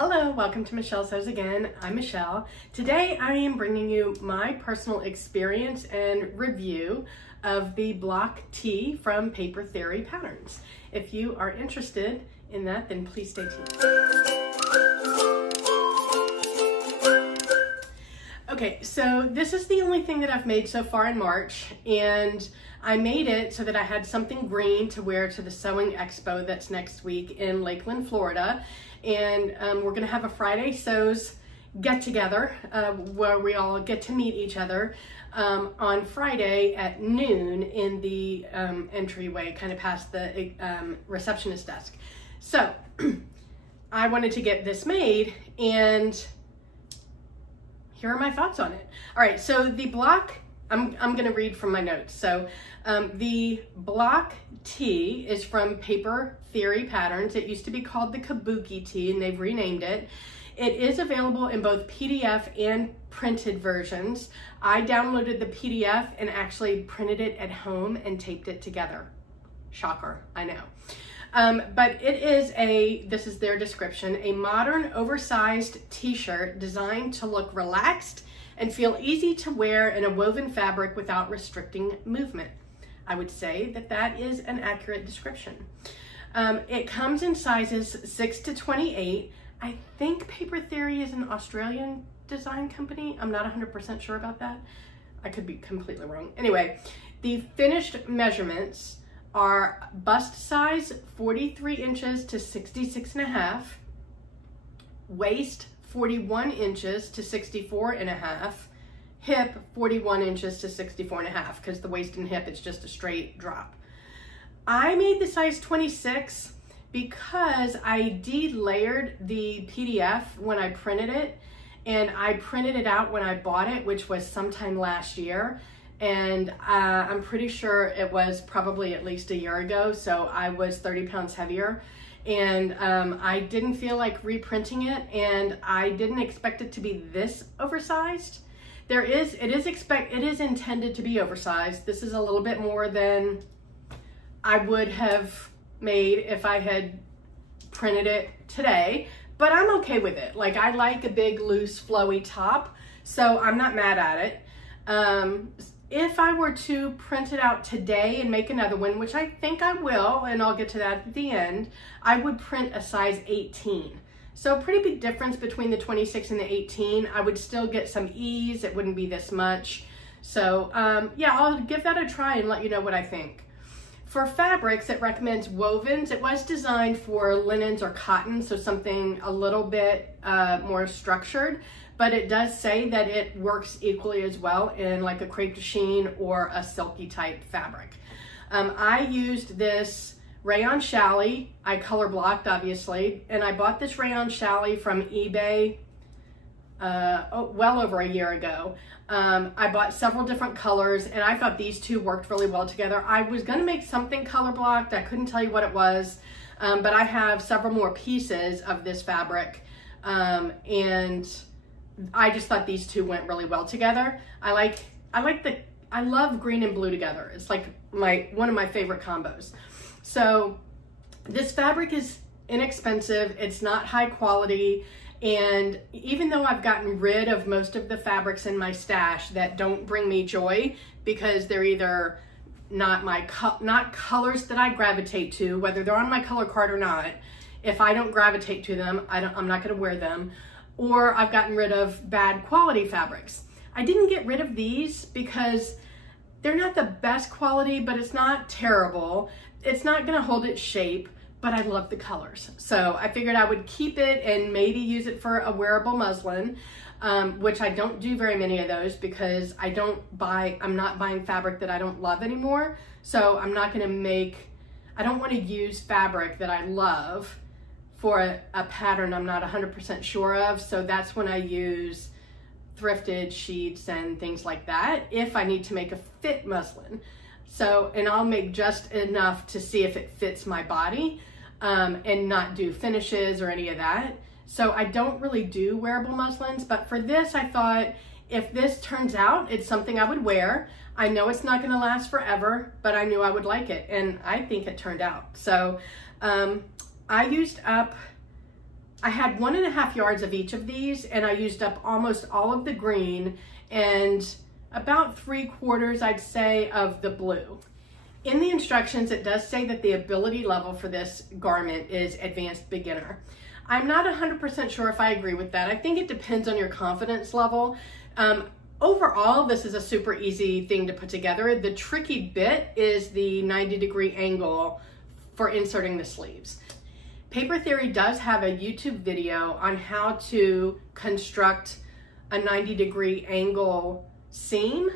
Hello, welcome to Michelle Sews Again. I'm Michelle. Today I am bringing you my personal experience and review of the block tee from Paper Theory Patterns. If you are interested in that, then please stay tuned. Okay, so this is the only thing that I've made so far in March, and I made it so that I had something green to wear to the Sewing Expo that's next week in Lakeland, Florida. And we're gonna have a Friday Sews get together where we all get to meet each other on Friday at noon in the entryway, kind of past the receptionist desk. So I wanted to get this made, and here are my thoughts on it. All right, so the block, I'm gonna read from my notes. So the block tee is from Paper Theory Patterns. It used to be called the Kabuki tee, and they've renamed it. It is available in both PDF and printed versions. I downloaded the PDF and actually printed it at home and taped it together. Shocker, I know. But it is this is their description, a modern oversized t-shirt designed to look relaxed and feel easy to wear in a woven fabric without restricting movement. I would say that that is an accurate description. It comes in sizes 6 to 28. I think Paper Theory is an Australian design company. I'm not 100% sure about that. I could be completely wrong. Anyway, the finished measurements are bust size 43 inches to 66.5, waist 41 inches to 64.5, hip 41 inches to 64.5, because the waist and hip, it's just a straight drop. I made the size 26 because I de-layered the PDF when I printed it, and I printed it out when I bought it, which was sometime last year. And I'm pretty sure it was probably at least a year ago, so I was 30 pounds heavier. And I didn't feel like reprinting it, and I didn't expect it to be this oversized. It is intended to be oversized. This is a little bit more than I would have made if I had printed it today, but I'm okay with it. Like, I like a big, loose, flowy top, so I'm not mad at it. If I were to print it out today and make another one, which I think I will, and I'll get to that at the end, I would print a size 18. So a pretty big difference between the 26 and the 18. I would still get some ease. It wouldn't be this much. So yeah, I'll give that a try and let you know what I think. For fabrics, it recommends wovens. It was designed for linens or cotton, so something a little bit more structured, but it does say that it works equally as well in like a crepe de chine or a silky type fabric. I used this rayon challis. I color blocked, obviously, and I bought this rayon challis from eBay well over a year ago. I bought several different colors, and I thought these two worked really well together. I was gonna make something color blocked. I couldn't tell you what it was, but I have several more pieces of this fabric, and I just thought these two went really well together. I love green and blue together. It's like one of my favorite combos. So this fabric is inexpensive. It's not high quality. And even though I've gotten rid of most of the fabrics in my stash that don't bring me joy because they're either not colors that I gravitate to, whether they're on my color card or not, if I don't gravitate to them, I'm not gonna wear them, or I've gotten rid of bad quality fabrics. I didn't get rid of these because they're not the best quality, but it's not terrible. It's not gonna hold its shape, but I love the colors. So I figured I would keep it and maybe use it for a wearable muslin, which I don't do very many of those because I'm not buying fabric that I don't love anymore. So I don't wanna use fabric that I love for a pattern I'm not 100% sure of. So that's when I use thrifted sheets and things like that if I need to make a fit muslin. So, and I'll make just enough to see if it fits my body and not do finishes or any of that. So I don't really do wearable muslins, but for this, I thought if this turns out, it's something I would wear. I know it's not gonna last forever, but I knew I would like it, and I think it turned out. So I used up I had 1.5 yards of each of these, and I used up almost all of the green and about 3/4, I'd say, of the blue. In the instructions, it does say that the ability level for this garment is advanced beginner. I'm not 100% sure if I agree with that. I think it depends on your confidence level. Overall, this is a super easy thing to put together. The tricky bit is the 90-degree angle for inserting the sleeves. Paper Theory does have a YouTube video on how to construct a 90-degree angle seam.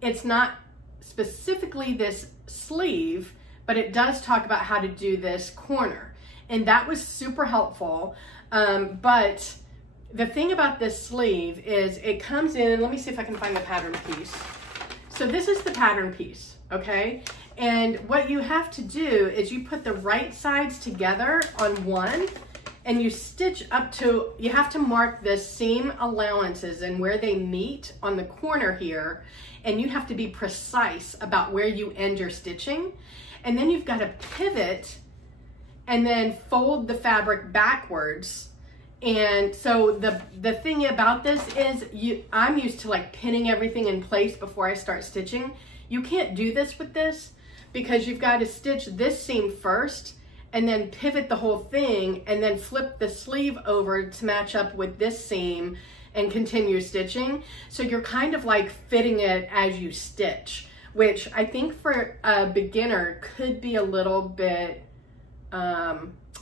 It's not specifically this sleeve, but it does talk about how to do this corner. And that was super helpful. But the thing about this sleeve is it comes in, let me see if I can find the pattern piece. So this is the pattern piece, okay? And what you have to do is you put the right sides together on one, and you stitch up to, you have to mark the seam allowances and where they meet on the corner here, and you have to be precise about where you end your stitching. And then you've got to pivot and then fold the fabric backwards. And so the thing about this is I'm used to like pinning everything in place before I start stitching. You can't do this with this because you've got to stitch this seam first and then pivot the whole thing and then flip the sleeve over to match up with this seam and continue stitching. So you're kind of like fitting it as you stitch, which I think for a beginner could be a little bit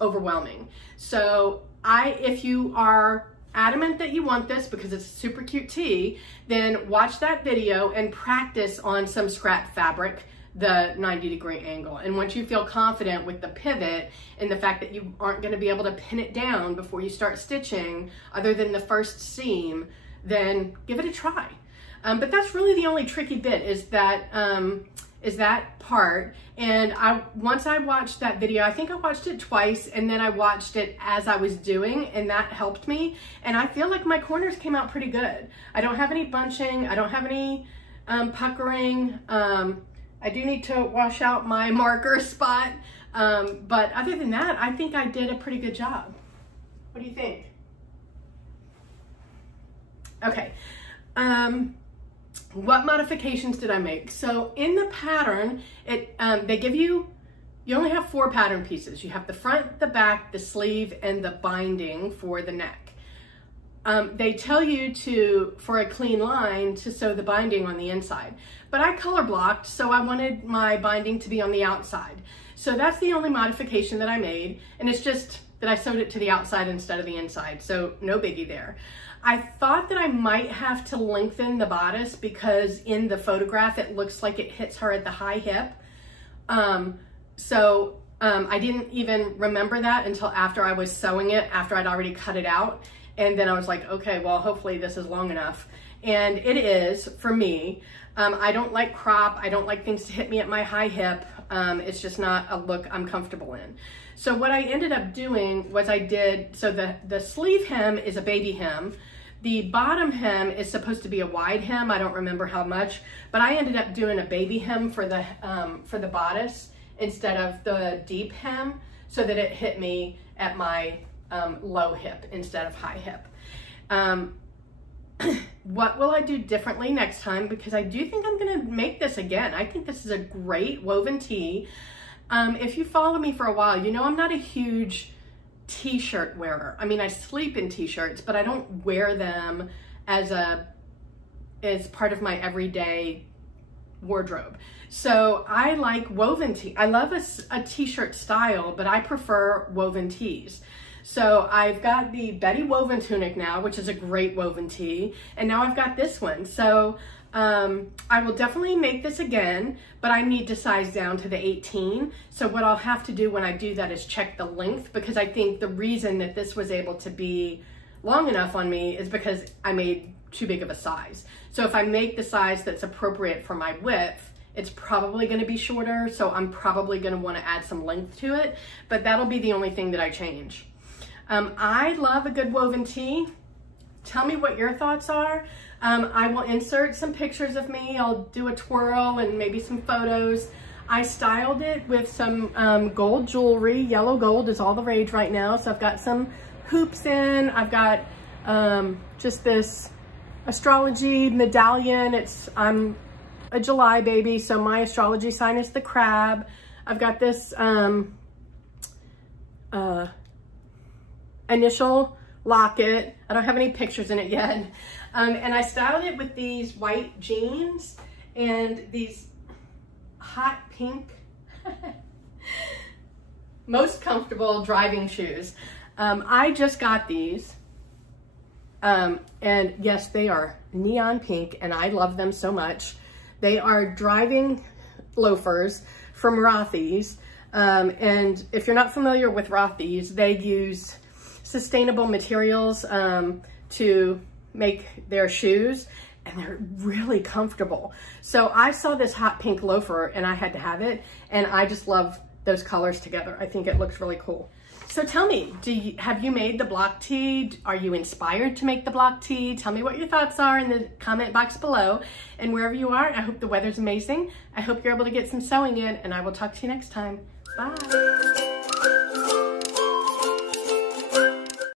overwhelming. So if you are adamant that you want this because it's a super cute tee, then watch that video and practice on some scrap fabric, the 90-degree angle. And once you feel confident with the pivot and the fact that you aren't going to be able to pin it down before you start stitching other than the first seam, then give it a try. But that's really the only tricky bit is that part. And once I watched that video, I think I watched it twice, and then I watched it as I was doing, and that helped me. And I feel like my corners came out pretty good. I don't have any bunching. I don't have any puckering. I do need to wash out my marker spot. But other than that, I think I did a pretty good job. What do you think? Okay. What modifications did I make? So in the pattern, they give you only have 4 pattern pieces. You have the front, the back, the sleeve, and the binding for the neck. They tell you for a clean line to sew the binding on the inside. But I color blocked, so I wanted my binding to be on the outside. So that's the only modification that I made, and it's just that I sewed it to the outside instead of the inside, so no biggie there. I thought that I might have to lengthen the bodice because in the photograph it looks like it hits her at the high hip. I didn't even remember that until after I was sewing it, after I'd already cut it out. And then I was like, okay, well, hopefully this is long enough. And it is for me. I don't like crop. I don't like things to hit me at my high hip. It's just not a look I'm comfortable in. So what I ended up doing was the sleeve hem is a baby hem. The bottom hem is supposed to be a wide hem. I don't remember how much, but I ended up doing a baby hem for the bodice instead of the deep hem so that it hit me at my low hip instead of high hip. What will I do differently next time? Because I do think I'm gonna make this again. I think this is a great woven tee. If you follow me for a while, you know I'm not a huge t-shirt wearer. I mean, I sleep in t-shirts, but I don't wear them as part of my everyday wardrobe. So I like woven tee. I love a t-shirt style, but I prefer woven tees. So I've got the Betty woven tunic now, which is a great woven tee, and now I've got this one. So I will definitely make this again, but I need to size down to the 18. So what I'll have to do when I do that is check the length, because I think the reason that this was able to be long enough on me is because I made too big of a size. So if I make the size that's appropriate for my width, it's probably going to be shorter. So I'm probably going to want to add some length to it, but that'll be the only thing that I change. I love a good woven tee. Tell me what your thoughts are. I will insert some pictures of me. I'll do a twirl and maybe some photos. I styled it with some gold jewelry. Yellow gold is all the rage right now. So I've got some hoops in. I've got just this astrology medallion. I'm a July baby, so my astrology sign is the crab. I've got this initial locket. I don't have any pictures in it yet. And I styled it with these white jeans and these hot pink, most comfortable driving shoes. I just got these. And yes, they are neon pink and I love them so much. They are driving loafers from Rothy's. And if you're not familiar with Rothy's, they use sustainable materials to make their shoes, and they're really comfortable. So I saw this hot pink loafer and I had to have it, and I just love those colors together. I think it looks really cool. So tell me, have you made the block tee? Are you inspired to make the block tee? Tell me what your thoughts are in the comment box below. And wherever you are, I hope the weather's amazing. I hope you're able to get some sewing in, and I will talk to you next time. Bye.